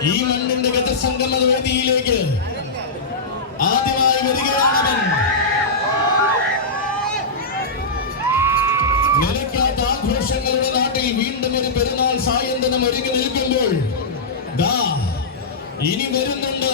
ഈ മണ്ണിന്റെ ഗജസംഗമ വേദിയിലേക്ക് ആദ്യമായി വരികയാണവൻ നിലയ്ക്കാത്ത ആഘോഷങ്ങളുടെ നാട്ടിൽ വീണ്ടും ഒരു പെരുന്നാൾ സായന്തനം ഒരുങ്ങി നിൽക്കുമ്പോൾ ദാ ഇനി വരുന്നുണ്ട്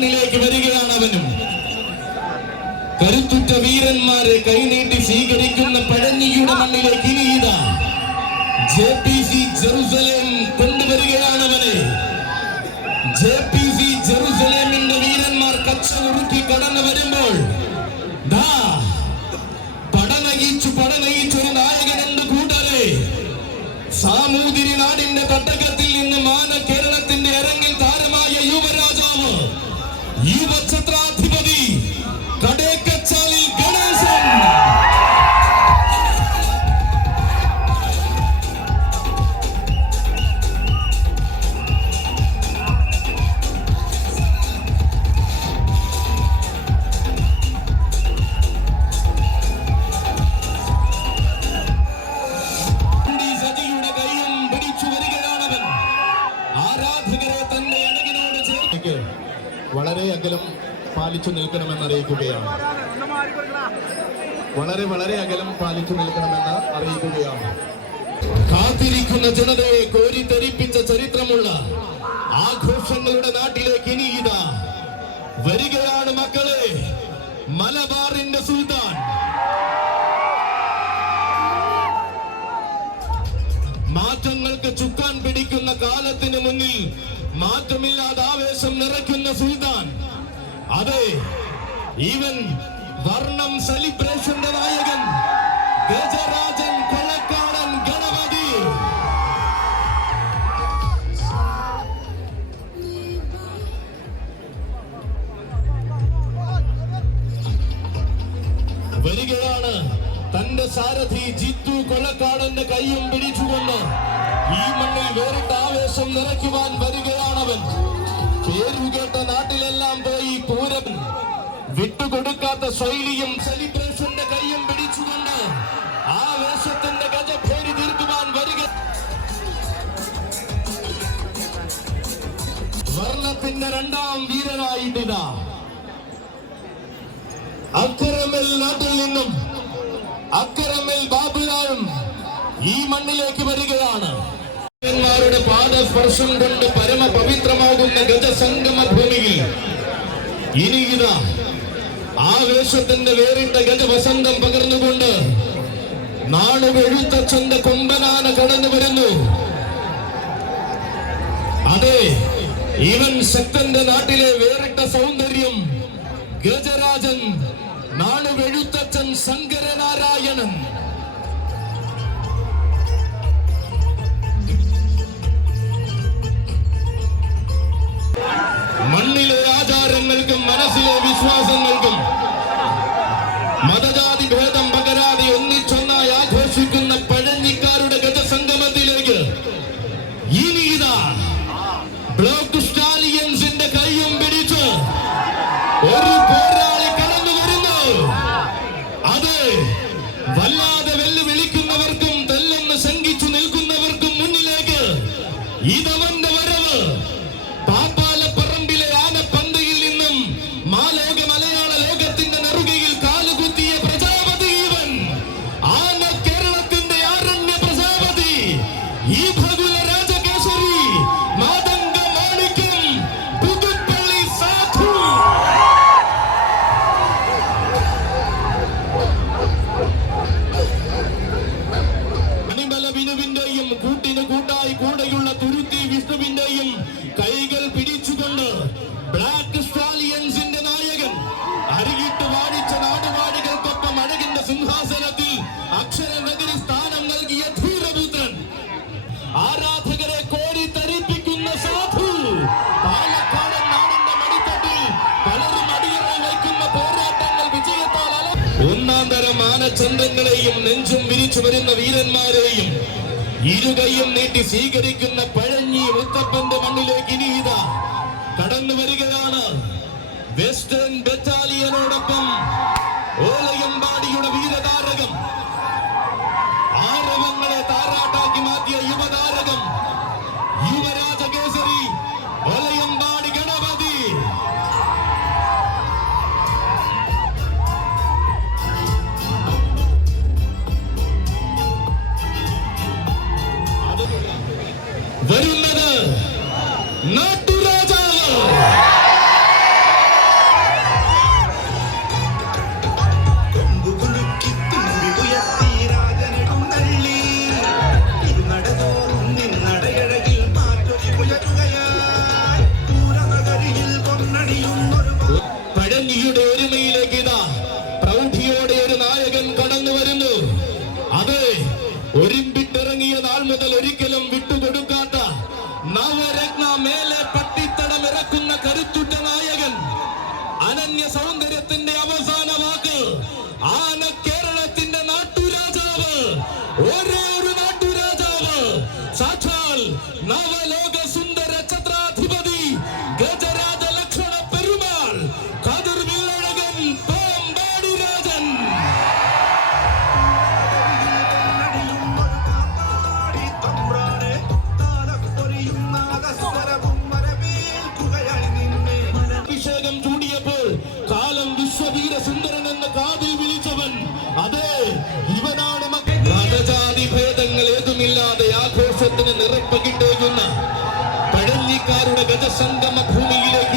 മണ്ണിലേക്ക് വരികയാണ് അവനും. കരുത്തുറ്റ വീരന്മാരെ കൈനീട്ടി സ്വീകരിക്കുന്ന പഴഞ്ഞിയുടെ മണ്ണിലേക്ക് ഇനി ഇതാ. ജെ പി സി ജെറുസലേം കൊണ്ടുവരികയാണ് അവനെ. ജെ പി സി ജെറുസലേമിന്റെ വീരന്മാർ കച്ച ഉറുക്കി കടന്നു വരുമ്പോൾ പാലിച്ചു നിൽക്കണമെന്ന് അറിയിക്കുകയാണ്. വളരെ വളരെ അകലം പാലിച്ചു നിൽക്കണമെന്ന് അറിയിക്കുകയാണ്. കാത്തിരിക്കുന്ന ജനതയെ കോരിത്തെരിപ്പിച്ച ചരിത്രമുള്ള ആഘോഷങ്ങളുടെ നാട്ടിലേക്ക് ഇനി ഇതാ. വരികയാണ് മക്കളെ മലബാറിന്റെ സുൽത്താൻ. മാറ്റങ്ങൾക്ക് ചുക്കാൻ പിടിക്കുന്ന കാലത്തിന് മുന്നിൽ മാറ്റമില്ലാതെ ആവേശം നിറയ്ക്കുന്ന സുൽത്താൻ. അതെ ഈവൻ വർണം സെലിബ്രേഷന്റെ നായകൻ ഗജരാജൻ കൊള്ളക്കാടൻ ഗണപതി. വരികയാണ് തന്റെ സാരഥി ജിത്തു കൊലക്കാടന്റെ കൈയും പിടിച്ചുകൊണ്ട്. ഈ മണ്ണിൽ വേറിട്ട ആവേശം നിറയ്ക്കുവാൻ വരികയാണവൻ. പേരുകേട്ട നാട്ടിലെല്ലാം വിട്ടുകൊടുക്കാത്ത ശൈലിയും സെലിബ്രേഷന്റെ കൈയും പിടിച്ചുകൊണ്ട് ആ ആവേശത്തിന്റെ ഗജഭേരി തീർക്കുവാൻ വരിക. വർണത്തിന്റെ രണ്ടാം വീരനായിട്ടിതാ അക്കരമൽ നാട്ടിൽ നിന്നും അക്കരമൽ ബാബുലാനും ഈ മണ്ണിലേക്ക് വരികയാണ്. രുടെ പാദസ്പർശം കൊണ്ട് പരമ പവിത്രമാകുന്ന ഗജസംഗമ ഭൂമിയിൽ ഇനി ഇതാ ആവേശത്തിന്റെ വേറിട്ട ഗജവസന്തം പകർന്നുകൊണ്ട് നാടുവെഴുത്തച്ഛന്റെ കൊമ്പനാന കടന്നു വരുന്നു. അതെ ഇവൻ ശക്തന്റെ നാട്ടിലെ വേറിട്ട സൗന്ദര്യം ഗജരാജൻ നാളുവെഴുത്തച്ഛൻ ശങ്കരനാരായണൻ. മണ്ണിലെ ആചാരങ്ങൾക്കും മനസ്സിലെ വിശ്വാസങ്ങൾക്കും മതജാതി ഭേദം പകരാതെ ഒന്നിച്ചൊന്നായി ആഘോഷിക്കുന്ന പഴഞ്ഞിക്കാരുടെ ഗജസംഗമത്തിലേക്ക് ഇനി ഇതാ ബ്ലോക്ക് സ്റ്റാലിയൻസിന്റെ കൈയും പിടിച്ച് ഒരു ചന്ദ്രങ്ങളെയും നെഞ്ചും വിരിച്ചു വരുന്ന വീരന്മാരെയും ഇരുകൈയും നീട്ടി സ്വീകരിക്കുന്ന പഴഞ്ഞി മുത്തപ്പന്റെ മണ്ണിലേക്ക് ഇനി ഇതാ. കടന്നു വരികയാണ്. Western Varunada Natura. പകിട്ടൊഴുകുന്ന പഴഞ്ഞിക്കാരുടെ ഗജസംഗമ ഭൂമിയിലേക്ക്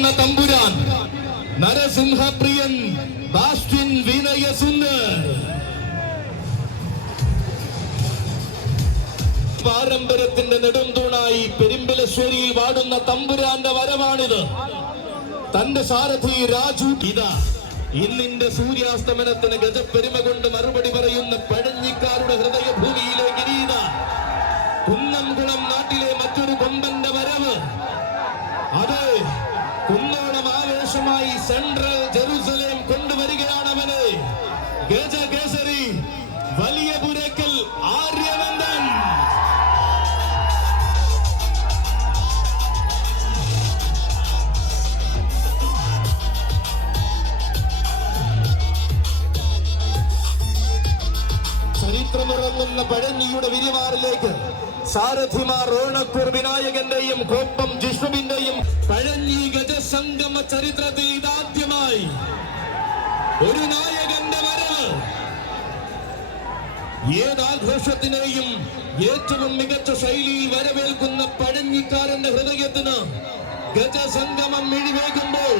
എന്ന തമ്പുരാൻ നരസിംഹപ്രിയൻ ബാസ്റ്റിൻ വിനയ സുന്ദർ പാരമ്പര്യത്തിന്റെ നെടുംതൂണായി പെരുമ്പലശ്ശേരിയിൽ വാടുന്ന തമ്പുരാന്റെ വരവാണിത്. തന്റെ സാരഥി രാജു ഇതാ. ഇന്നിന്റെ സൂര്യാസ്തമനത്തിന് ഗജപ്പെരുമ കൊണ്ട് മറുപടി പറയുന്ന പഴഞ്ഞിക്കാരുടെ ഹൃദയഭൂമിയിലേക്ക് സാരഥിമാർ ഓണക്കൂർ വിനായകന്റെയും കോപ്പം ജിഷ്ണുവിന്റെയും പഴഞ്ഞി ഗജസംഗമ ചരിത്രത്തിൽ ഇതാദ്യമായി ഒരു നായകന്റെ വരവ്. ഏതാഘോഷത്തിനെയും ഏറ്റവും മികച്ച ശൈലിയിൽ വരവേൽക്കുന്ന പഴഞ്ഞിക്കാരന്റെ ഹൃദയത്തിന് ഗജസംഗമം മിഴിവേകുമ്പോൾ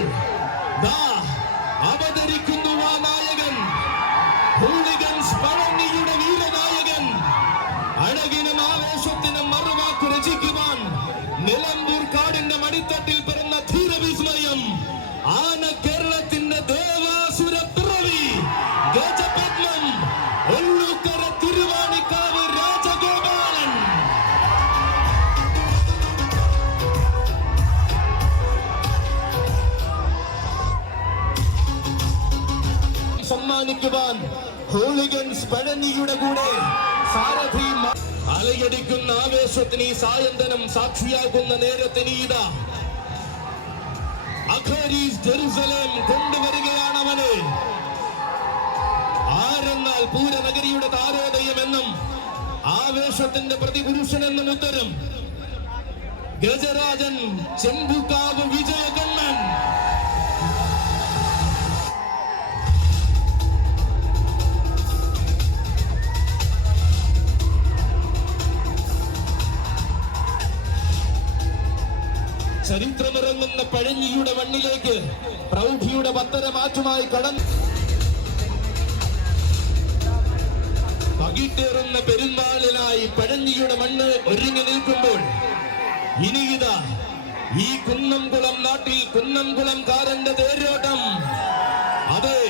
ഹോളിഗൻസ് പഴനിയുടെ കൂടെ സാരഥി അലയടിക്കുന്ന ആവേശത്തിന് ഈ സായന്തനം സാക്ഷിയാകുന്ന നേരത്തിന് ഇതാ. അഖരീസ് ജെറുസലേം കൊണ്ടുവരികയാണ് അവനെ ആരെന്നാൽ പൂരനഗരിയുടെ താരോദയമെന്നും ആവേശത്തിന്റെ പ്രതിപുരുഷനെന്നും ഉത്തരം. ഗജരാജൻ ചെമ്പുക്കാവ് വിജയകണ്ണൻ ചരിത്രമിറങ്ങുന്ന പഴഞ്ഞിയുടെ മണ്ണിലേക്ക് പ്രൗഢിയുടെ പത്തര മാറ്റുമായി കടന്നു പകിട്ടേറുന്ന പെരുന്നാളിനായി പഴഞ്ഞിയുടെ മണ്ണ് ഒരുങ്ങി നിൽക്കുമ്പോൾ ഇനിയിതാ ഈ കുന്നംകുളം നാട്ടിൽ കുന്നംകുളംകാരന്റെ തേരോട്ടം. അതെ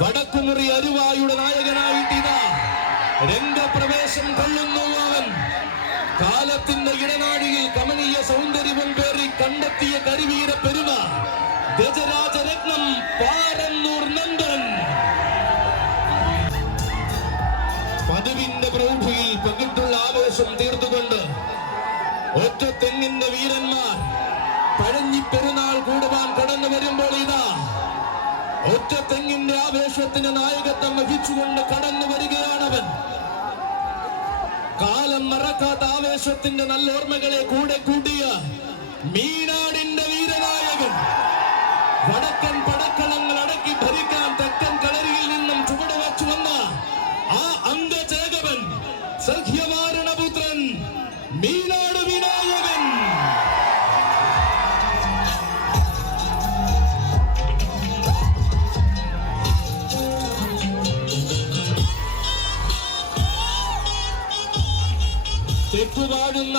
വടക്കുമുറി അരുവായുടെ നായകനായിട്ടിതാ. രംഗപ്രവേശം കൊള്ളുന്നു കാലത്തിന്റെ ഇടനാഴിയിൽ കമനീയ സൗന്ദര്യവും പേറി കണ്ടെത്തിയ കരിവീര പെരുമ ഗജരാജരത്നം പാരന്നൂർ നന്ദൻ. പതിവിന്റെ പ്രൗഢിയിൽ പകിട്ടുള്ള ആവേശം തീർത്തുകൊണ്ട് ഒറ്റ തെങ്ങിന്റെ വീരന്മാർ പഴഞ്ഞി പെരുന്നാൾ കൂടുവാൻ കടന്നു വരുമ്പോൾ ഇതാ ഒറ്റ തെങ്ങിന്റെ ആവേശത്തിന് നായകത്വം വഹിച്ചുകൊണ്ട് കടന്നു വരികയാണവൻ. കാലം മറക്കാത്ത ആവേശത്തിന്റെ നല്ല ഓർമ്മകളെ കൂടെ കൂട്ടിയ മീനാടിന്റെ വീരനായകൻ.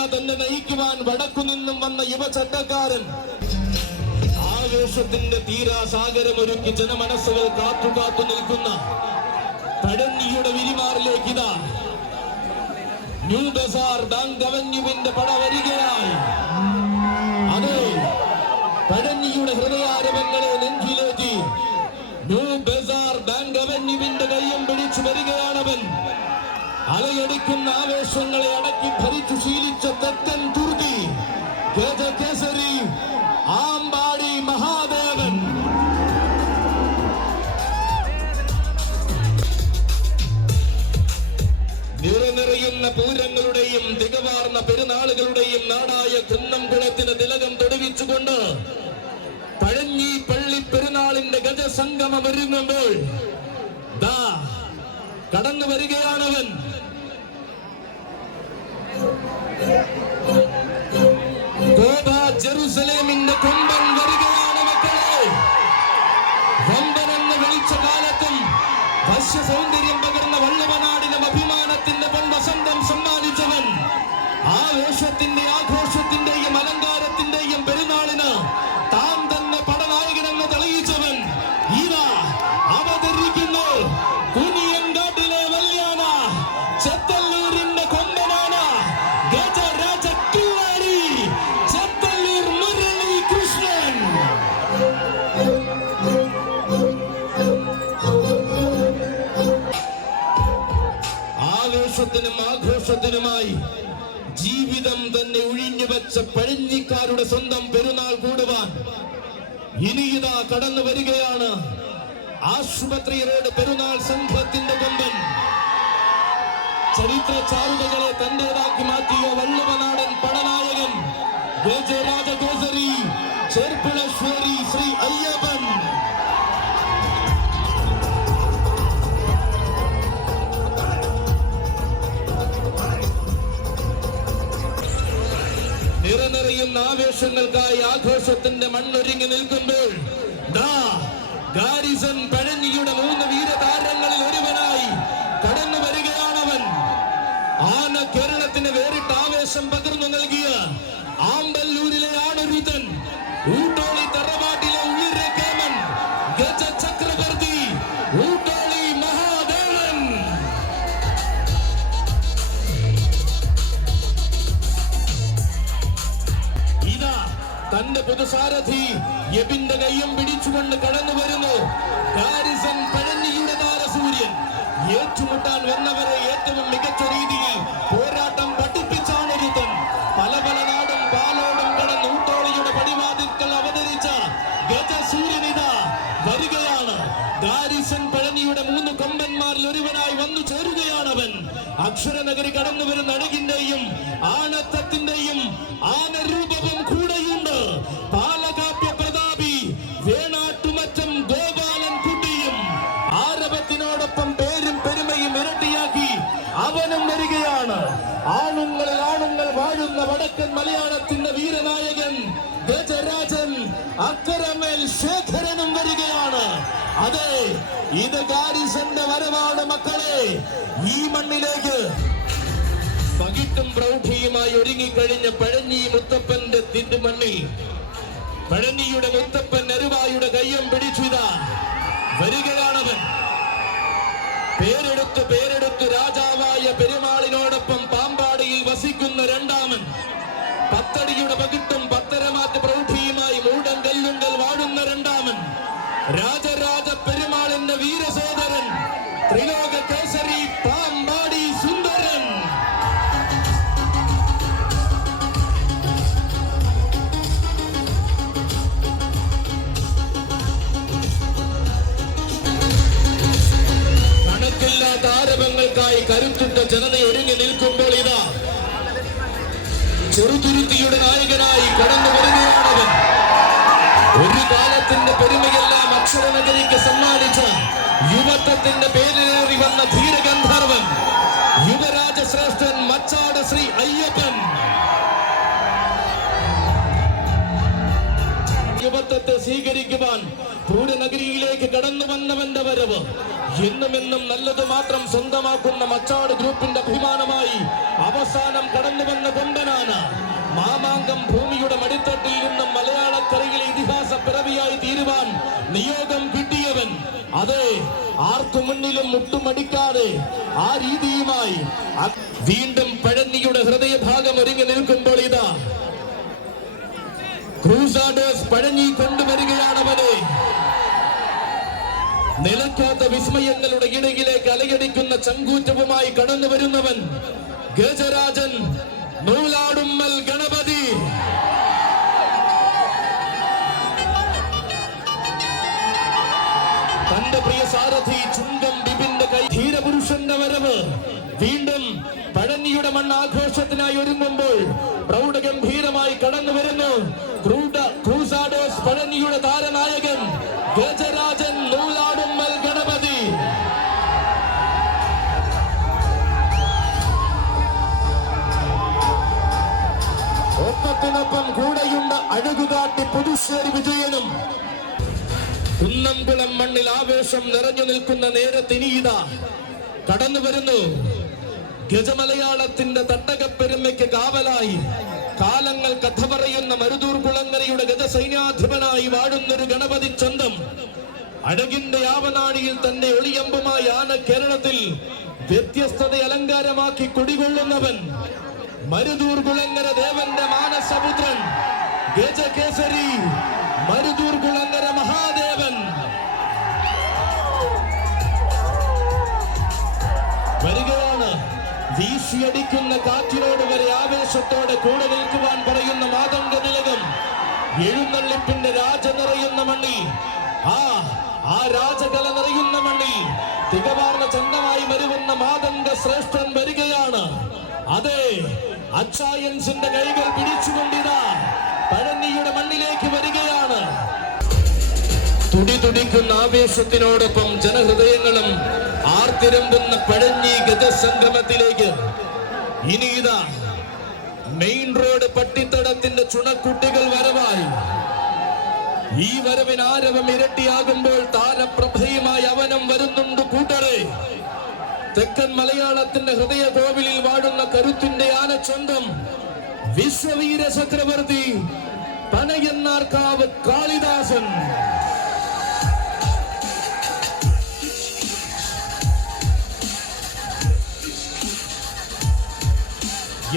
തന്നെ നയിക്കുവാൻ വടക്കു നിന്നും വന്ന യുവചട്ടക്കാരൻ. ആവേശത്തിന്റെ തീരാസാഗരം ഒരുക്കി ജനമനസ്സുകൾ കാത്തു കാത്തു നിൽക്കുന്ന പടന്നിയുടെ വിരിമാറിലേക്ക് ഇതാ. ന്യൂ ബസാർ ബാങ്ക് അവന്യുവിന്റെ പട വരികയായി അതെ പടന്നിയുടെ ഹൃദയാരവങ്ങളെ അലയടിക്കുന്ന ആവേശങ്ങളെ അടക്കി ഭരിച്ചു ശീലിച്ച തെക്കൻ തുർക്കി കേസരി ആമ്പാടി മഹാദേവൻ. നിറനിറയുന്ന പൂരങ്ങളുടെയും തികവാർന്ന പെരുന്നാളുകളുടെയും നാടായ കുന്നംകുളത്തിന് തിലകം തൊടുവിച്ചുകൊണ്ട് പഴഞ്ഞി പള്ളി പെരുന്നാളിന്റെ ഗജസംഗമം ഒരുങ്ങുമ്പോൾ ദാ കടന്നു വരികയാണവൻ ജെറുസലേമിന്റെ കൊമ്പൻ വരികയാണ് മക്കളെ. വമ്പനെന്ന് വിളിച്ച കാലത്തും വശ്യ സൗന്ദര്യം പകർന്ന വള്ളവനാടിനും അഭിമാനത്തിന്റെ പൊൻവസന്തം സമ്മാനിച്ചവൻ ആവേശത്തിന്റെ ആഘോഷത്തിന്റെയും ആഘോഷത്തിനുമായി ജീവിതം തന്നെ ഒഴിഞ്ഞു വെച്ച പഴഞ്ഞിക്കാരുടെ സ്വന്തം പെരുന്നാൾ കൂടുവാൻ ഇനിയിതാ കടന്നു വരികയാണ്. ആശുപത്രി റോഡ് പെരുന്നാൾ സംഘത്തിന്റെ കൊമ്പൻ. ചരിത്ര ചാരുതകളെ തന്റേതാക്കി മാറ്റിയ വള്ളുവനാടൻ പടനായകൻ ഗജരാജഗോസരി ചേർപ്പിളശ്വരി ശ്രീ അയ്യപ്പൻ. നിറനിറയുന്ന ആവേശങ്ങൾക്കായി ആഘോഷത്തിന്റെ മണ്ണൊരുങ്ങി നിൽക്കുമ്പോൾ ദാ ഗാരിസൺ പഴഞ്ഞിയുടെ മൂന്ന് വീരതാരങ്ങളിൽ ഒരുവനായി കടന്നു വരികയാണവൻ. ആന കേരളത്തിന് വേറിട്ട ആവേശം പകർന്നു നൽകിയ ആമ്പല്ലൂരിലെ വേണാട്ടുമറ്റം ഗോപാലൻ കുട്ടിയും ആരവത്തിനോടൊപ്പം ആണുങ്ങളിൽ ആണുങ്ങൾ വാഴുന്ന വടക്കൻ മലയാളത്തിന്റെ വീരനായകൻ ഗജരാജൻ അക്കരമേൽ ശേഖരനും വരികയാണ്. അതെ ഇത് ഗാരിസന്റെ വരവാണ് മക്കളെ. ഈ മണ്ണിലേക്ക് പകിട്ടും പ്രൗഢിയുമായി ഒരുങ്ങിക്കഴിഞ്ഞ പഴഞ്ഞി മുത്തപ്പന്റെ തിരുമണ്ണിൽ പഴനിയുടെ മുത്തപ്പൻ അരുവായുടെ കയ്യം പിടിച്ചിതാ. വരികയാണവൻ. പേരെടുത്ത് പേരെടുത്ത് രാജാവായ പെരുമാളിനോടൊപ്പം പാമ്പാടിയിൽ വസിക്കുന്ന രണ്ടാമൻ. പത്തടിയുടെ പകിട്ടും പത്തരമാറ്റ് പ്രൗഢിയുമായി മൂടൻ കല്ലുങ്കൽ വാഴുന്ന രണ്ടാമൻ. രാജരാജ പെരുമാളിന്റെ വീരസോദരൻ ത്രിലോക കേസരി പാമ്പാടി ആരവങ്ങൾക്കായി കരുത്തുറ്റ ജനത ഒരുങ്ങി നിൽക്കുമ്പോൾ ഇതാ. ചെറുതുരുത്തിയുടെ നായകനായി കടന്നു വരികയാണവൻ ഒരു കാലത്തിന്റെ പെരുമയെല്ലാം അക്ഷരനഗരിക്ക് സമ്മാനിച്ച യുവത്വത്തിന്റെ പേരിലേറി വന്ന ധീരഗന്ധർവൻ യുവരാജശ്രേഷ്ഠൻ മച്ചാട് ശ്രീ അയ്യപ്പൻ. യുവത്വത്തെ സ്വീകരിക്കുവാൻ പൂരനഗരിയിലേക്ക് കടന്നു വന്നവന്റെ വരവ് എന്നും എന്നും നല്ലത് മാത്രം സ്വന്തമാക്കുന്ന മച്ചാട് ഗ്രൂപ്പിന്റെ അഭിമാനമായി അവസാനം കടന്നു വന്ന കൊമ്പനാണ്. മാമാങ്കം ഭൂമിയുടെ മടിത്തട്ടിൽ നിന്നും മലയാളക്കരയിലെ ഇതിഹാസ പിറവിയായി തീരുവാൻ നിയോഗം കിട്ടിയവൻ. അതെ ആർക്കു മുന്നിലും മുട്ടുമടിക്കാതെ ആ രീതിയുമായി വീണ്ടും പഴന്നിയുടെ ഹൃദയഭാഗം ഒരുങ്ങി നിൽക്കുമ്പോൾ ഇതാ. ക്രൂസാഡേഴ്സ് പഴഞ്ഞി കൊണ്ടുവരികയാണവനെ നിലയ്ക്കാത്ത വിസ്മയങ്ങളുടെ ഇടയിലേക്ക് അലയടിക്കുന്ന ചങ്കൂറ്റവുമായി കടന്നു വരുന്നവൻ ഗജരാജൻ നൂലാടുമ്മൽ ഗണപതി. തന്റെ പ്രിയ സാരഥി ചുങ്കം ബിബിന്റെ കൈ ധീരപുരുഷന്റെ വരവ് വീണ്ടും പഴനിയുടെ മണ്ണ് ആഘോഷത്തിനായി ഒരുങ്ങുമ്പോൾ പ്രൗഢഗംഭീരമായി കടന്നു വരുന്നു. ക്രൂഡ ക്രൂസാഡേഴ്സ് പഴനിയുടെ താരനായകൻ ഗജരാജൻ നൂലാടുമ്മൽ ഒപ്പത്തിനൊപ്പം കൂടെയുണ്ട് അഴകുകാട്ടി പുതുശ്ശേരി വിജയനും. കുന്നംകുളം മണ്ണിൽ ആവേശം നിറഞ്ഞു നിൽക്കുന്ന നേരത്തിനീത കടന്നു വരുന്നു. ഗജമലയാളത്തിന്റെ തട്ടകപ്പെരുമയ്ക്ക് കാവലായി. കാലങ്ങൾ കഥ പറയുന്ന മരുതൂർ കുളങ്ങരയുടെ ഗജസൈന്യാധിപനായി വാഴുന്നൊരു ഗണപതി ചന്തം. അഴകിന്റെ ആവനാഴിയിൽ തന്റെ ഒളിയമ്പുമായി ആന കേരളത്തിൽ വ്യത്യസ്തത അലങ്കാരമാക്കി കുടികൊള്ളുന്നവൻ. മരുതൂർ കുളങ്ങര ദേവന്റെ മാനസപുത്രൻ ഗജകേസരി മരുദൂർ കുളങ്ങര മഹാദേവൻ. വരികയാണ്. വീശിയടിക്കുന്ന കാറ്റിനോട് വരെ ആവേശത്തോടെ കൂടെ നിൽക്കുവാൻ പറയുന്ന മാതംഗ നിലകം എഴുന്നള്ളിപ്പിന്റെ രാജ നിറയുന്ന മണ്ണി ആ ആ രാജകല നിറയുന്ന മണ്ണി തികവാർന്ന ചന്തമായി വരുന്ന മാതംഗ ശ്രേഷ്ഠൻ വരികയാണ്. അതെ അച്ചായൻസിന്റെ കൈകൾ പിടിച്ചുകൊണ്ടിതാ. പഴനിയുടെ മണ്ണിലേക്ക് വരികയാണ്. തുടി തുടിക്കുന്ന ആവേശത്തിനോടൊപ്പം ജനഹൃദയങ്ങളും ആർത്തിരമ്പുന്ന പഴഞ്ഞി ഗജസംഗമത്തിലേക്ക്. ഇനി ഇതാ മെയിൻ റോഡ് പട്ടിത്തടത്തിന്റെ ചുണക്കുട്ടികൾ വരവായി. ഈ വരവിന് ആരവം ഇരട്ടിയാകുമ്പോൾ താരപ്രഭയുമായി അവനും വരുന്നുണ്ട് കൂട്ടരെ. തെക്കൻ മലയാളത്തിന്റെ ഹൃദയ കോവിലിൽ വാഴുന്ന കരുത്തിന്റെ ആനച്ചന്തം വിശ്വവീര ചക്രവർത്തി പനയന്നാർക്കാവ് കാളിദാസൻ.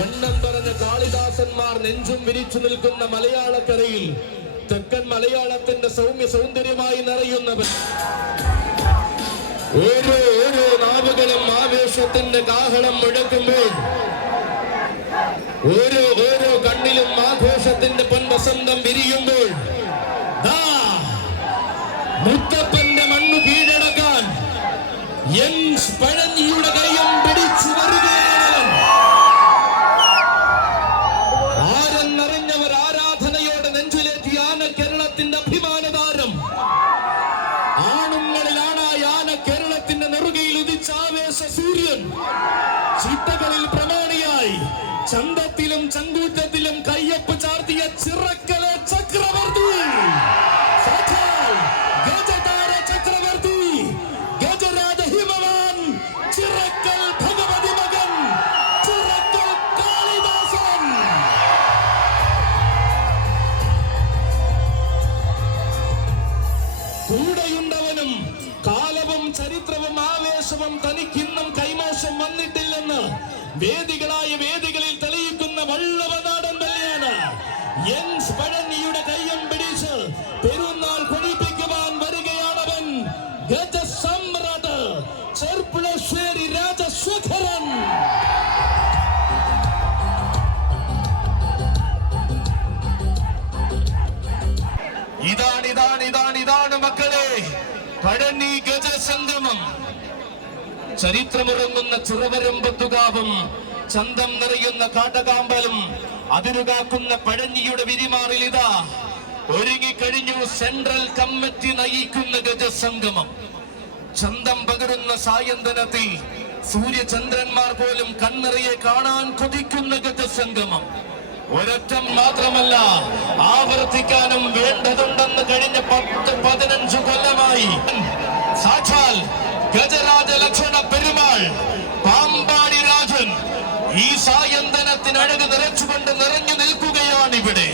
എണ്ണം പറഞ്ഞ കാളിദാസന്മാർ നെഞ്ചും വിരിച്ചു നിൽക്കുന്ന മലയാളക്കരയിൽ തെക്കൻ മലയാളത്തിന്റെ സൗമ്യ സൗന്ദര്യമായി നിറയുന്നവൻ. ഓരോ ഓരോ നാവുകളും ആവേശത്തിന്റെ കാഹളം മുഴക്കുമ്പോൾ ഓരോ ഓരോ കണ്ണിലും ആഘോഷത്തിന്റെ പൊൻവസന്തം വിരിയുമ്പോൾ മുത്തപ്പന്റെ മണ്ണു കീഴടക്കാൻ എൻ പഴഞ്ഞിയുടെ കൈയും ചരിത്രമുറങ്ങുന്ന ചുറവരമ്പത്തുകാവും ചന്തം നിറയുന്ന കാട്ടകാമ്പലും അതിരുകാക്കുന്ന പഴഞ്ഞിയുടെ വിരിമാറിൽ ഇതാ ഒരുങ്ങിക്കഴിഞ്ഞു സെൻട്രൽ കമ്മിറ്റി നയിക്കുന്ന ഗജസംഗമം. ചന്തം പകരുന്ന സായന്തനത്തിൽ സൂര്യചന്ദ്രന്മാർ പോലും കണ്ണിറയെ കാണാൻ കൊതിക്കുന്ന ഗജസംഗമം. ഒരൊറ്റം മാത്രമല്ല ആവർത്തിക്കാനും വേണ്ടതുണ്ടെന്ന് കഴിഞ്ഞ പത്ത് പതിനഞ്ചു കൊല്ലമായി. സാക്ഷാൽ ഗജരാജ ലക്ഷണ പെരുമാൾ പാമ്പാടി രാജൻ ഈ സായന്തനത്തിനഴക് നിറച്ചുകൊണ്ട് നിറഞ്ഞു നിൽക്കുകയാണ് ഇവിടെ.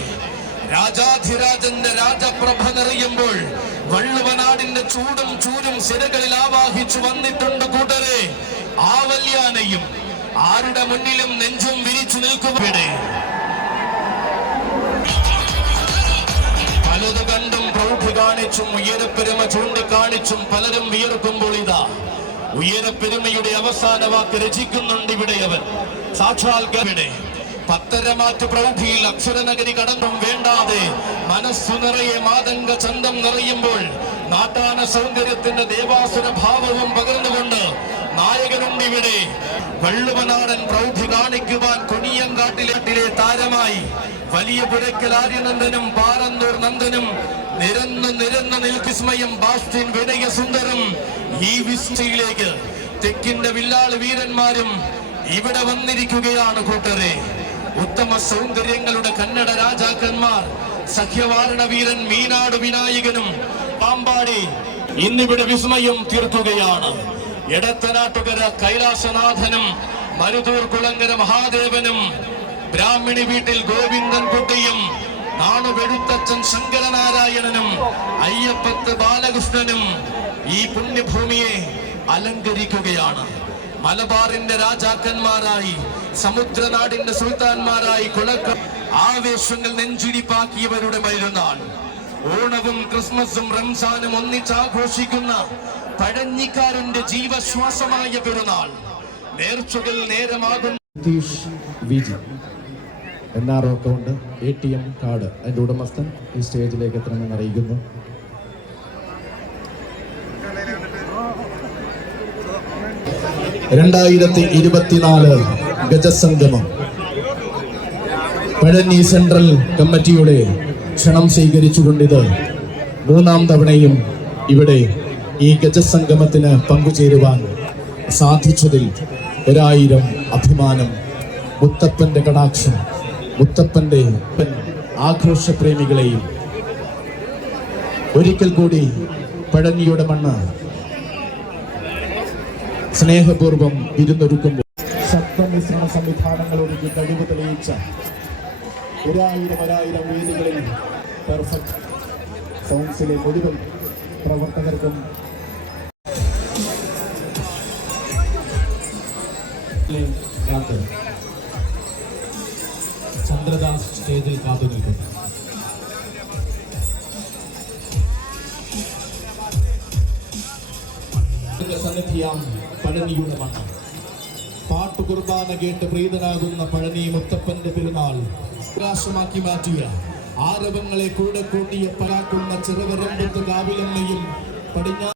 രാജാധിരാജന്റെ രാജപ്രഭ നിറയുമ്പോൾ വള്ളുവനാടിന്റെ ചൂടും ചൂരും സിരകളിൽ ആവാഹിച്ചു വന്നിട്ടുണ്ട് കൂട്ടരെ. ആവല്യാനയും ആരുടെ മുന്നിലും നെഞ്ചും വിരിച്ചു നിൽക്കുകയുടെ പലത് കണ്ടും പ്രൗഢി കാണിച്ചും ഉയരപ്പെരുമ ചൂണ്ടിക്കാണിച്ചും പലരും വിയർക്കുമ്പോൾ ഇതാ ഉയരപ്പെരുമയുടെ അവസാന വാക്ക് രചിക്കുന്നുണ്ട് ഇവിടെ അവൻ സാക്ഷാൽ ഇവിടെ. പത്തരമാറ്റ് പ്രൗഢിയിൽ അക്ഷരനഗരി കടന്നും വേണ്ടാതെ മനസ്സു നിറയെ മാതംഗ ചന്തം നിറയുമ്പോൾ നാട്ടാന സൗന്ദര്യത്തിന്റെ ദേവാസുര ഭാവവും പകർന്നുകൊണ്ട് നായകനുണ്ട് ഇവിടെ. വള്ളുവനാടൻ പ്രൗഢി കാണിക്കുവാൻ കൊനിയങ്കാട്ടിലെ താരമായി വലിയ പുരക്കൽ ആര്യനന്ദനും പാറന്നൂർ നന്ദനും നിരന്ന് നിരന്ന് നിൽക്കിസ്മയം ബാസ്റ്റിൻ വിനയ സുന്ദരം ഈ വിസ്റ്റിയിലേക്ക് തെക്കിന്റെ വില്ലാൾ വീരന്മാരും ഇവിടെ വന്നിരിക്കുകയാണ് കൂട്ടരെ. ഉത്തമ സൗന്ദര്യങ്ങളുടെ കന്നഡ രാജാക്കന്മാർ സഖ്യവാരണ വീരൻ മീനാട് വിനായകനും പാമ്പാടി ഇന്നിവിടെ വിസ്മയം തീർക്കുകയാണ്. എടത്തനാട്ടുകര കൈലാസനാഥനും മരുതൂർ കുളങ്കര മഹാദേവനും ബ്രാഹ്മിണി വീട്ടിൽ ഗോവിന്ദൻ കുട്ടിയും നാണുവെഴുത്തച്ഛൻ ശങ്കരനാരായണനും അയ്യപ്പത്ത് ബാലകൃഷ്ണനും ഈ പുണ്യഭൂമിയെ അലങ്കരിക്കുകയാണ്. മലബാറിന്റെ രാജാക്കന്മാരായി സമുദ്രനാടിന്റെ സുൽത്താൻമാരായി കുളക്ക ആവേശങ്ങൾ നെഞ്ചിരിപ്പാക്കിയവരുടെ മരുന്നാൾ ഓണവും ക്രിസ്മസും റംസാനും ഒന്നിച്ചാഘോഷിക്കുന്ന പഴഞ്ഞിക്കാരന്റെ ജീവശ്വാസമായ പെരുന്നാൾ. നേർച്ചുകൾ നേരമാകും. N R O account A T M card അതിന്റെ ഉടമസ്ഥൻ ഈ സ്റ്റേജിലേക്ക് എത്തണമെന്ന് അറിയിക്കുന്നു. രണ്ടായിരത്തി ഇരുപത്തിനാല് ഗജസംഗമം. പഴനി സെൻട്രൽ കമ്മിറ്റിയുടെ ക്ഷണം സ്വീകരിച്ചുകൊണ്ടിത് മൂന്നാം തവണയും ഇവിടെ ഈ ഗജസംഗമത്തിന് പങ്കുചേരുവാൻ സാധിച്ചതിൽ ഒരായിരം അഭിമാനം. മുത്തപ്പന്റെ കടാക്ഷം. മുത്തപ്പന്റെ ആഘോഷപ്രേമികളെയും ഒരിക്കൽ കൂടി പഴനിയുടെ മണ്ണ് സ്നേഹപൂർവം വിരുന്നൊരുക്കുമ്പോൾ ശബ്ദമിശ്രണ സംവിധാനങ്ങൾ ഒരുക്കി കഴിവ് തെളിയിച്ച ഒരായിരം ഒരായിരം വേദികളിൽ പെർഫെക്റ്റ് മുഴുവൻ പ്രവർത്തകർക്കും കാത്ത് ചന്ദ്രദാസ് സ്റ്റേജിൽ കാത്തു നിൽക്കുന്നു. സന്നിധിയാം പഴനിയുടെ മണ്ണ്. പാട്ടു കുർബാന കേട്ട് പ്രീതനാകുന്ന പഴനി മുത്തപ്പന്റെ പെരുന്നാൾ. പ്രകാശമാക്കി മാറ്റിയ ആരവങ്ങളെ കൂടെ കൂട്ടിയ പരാക്കുന്ന ചെറുവരമ്പത്ത് കാവിലമ്മയും പടിഞ്ഞാ